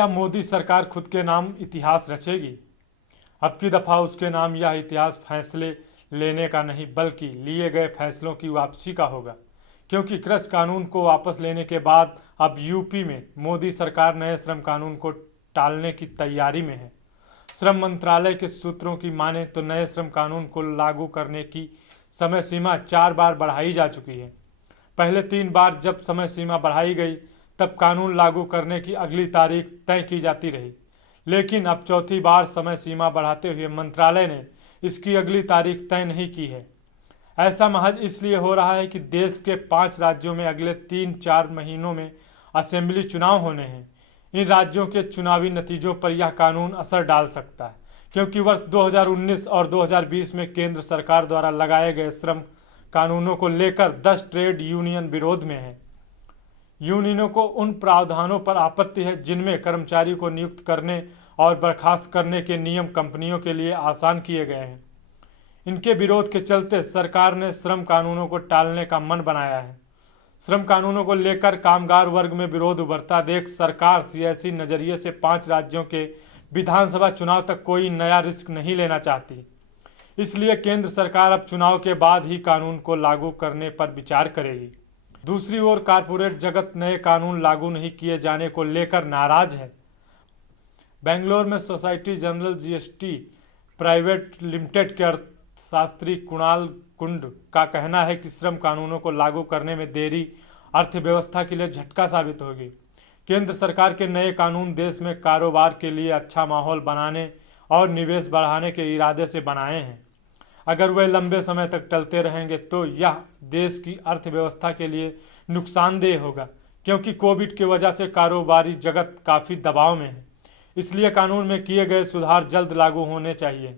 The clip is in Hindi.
क्या मोदी सरकार खुद के नाम इतिहास रचेगी? अब की दफ़ा उसके नाम यह इतिहास फैसले लेने का नहीं बल्कि लिए गए फैसलों की वापसी का होगा, क्योंकि कृषि कानून को वापस लेने के बाद अब यूपी में मोदी सरकार नए श्रम कानून को टालने की तैयारी में है। श्रम मंत्रालय के सूत्रों की माने तो नए श्रम कानून को लागू करने की समय सीमा 4 बार बढ़ाई जा चुकी है। पहले 3 बार जब समय सीमा बढ़ाई गई तब कानून लागू करने की अगली तारीख तय की जाती रही, लेकिन अब चौथी बार समय सीमा बढ़ाते हुए मंत्रालय ने इसकी अगली तारीख तय नहीं की है। ऐसा महज इसलिए हो रहा है कि देश के 5 राज्यों में अगले 3-4 महीनों में असेंबली चुनाव होने हैं। इन राज्यों के चुनावी नतीजों पर यह कानून असर डाल सकता है, क्योंकि वर्ष 2019 और 2020 में केंद्र सरकार द्वारा लगाए गए श्रम कानूनों को लेकर 10 ट्रेड यूनियन विरोध में हैं। यूनियनों को उन प्रावधानों पर आपत्ति है जिनमें कर्मचारी को नियुक्त करने और बर्खास्त करने के नियम कंपनियों के लिए आसान किए गए हैं। इनके विरोध के चलते सरकार ने श्रम कानूनों को टालने का मन बनाया है। श्रम कानूनों को लेकर कामगार वर्ग में विरोध उभरता देख सरकार सियासी नजरिए से 5 राज्यों के विधानसभा चुनाव तक कोई नया रिस्क नहीं लेना चाहती। इसलिए केंद्र सरकार अब चुनाव के बाद ही कानून को लागू करने पर विचार करेगी। दूसरी ओर कारपोरेट जगत नए कानून लागू नहीं किए जाने को लेकर नाराज है। बेंगलोर में society general GST private limited के अर्थशास्त्री कुणाल कुंड का कहना है कि श्रम कानूनों को लागू करने में देरी अर्थव्यवस्था के लिए झटका साबित होगी। केंद्र सरकार के नए कानून देश में कारोबार के लिए अच्छा माहौल बनाने और निवेश बढ़ाने के इरादे से बनाए हैं। अगर वे लंबे समय तक टलते रहेंगे तो यह देश की अर्थव्यवस्था के लिए नुकसानदेह होगा, क्योंकि कोविड की वजह से कारोबारी जगत काफ़ी दबाव में है। इसलिए कानून में किए गए सुधार जल्द लागू होने चाहिए।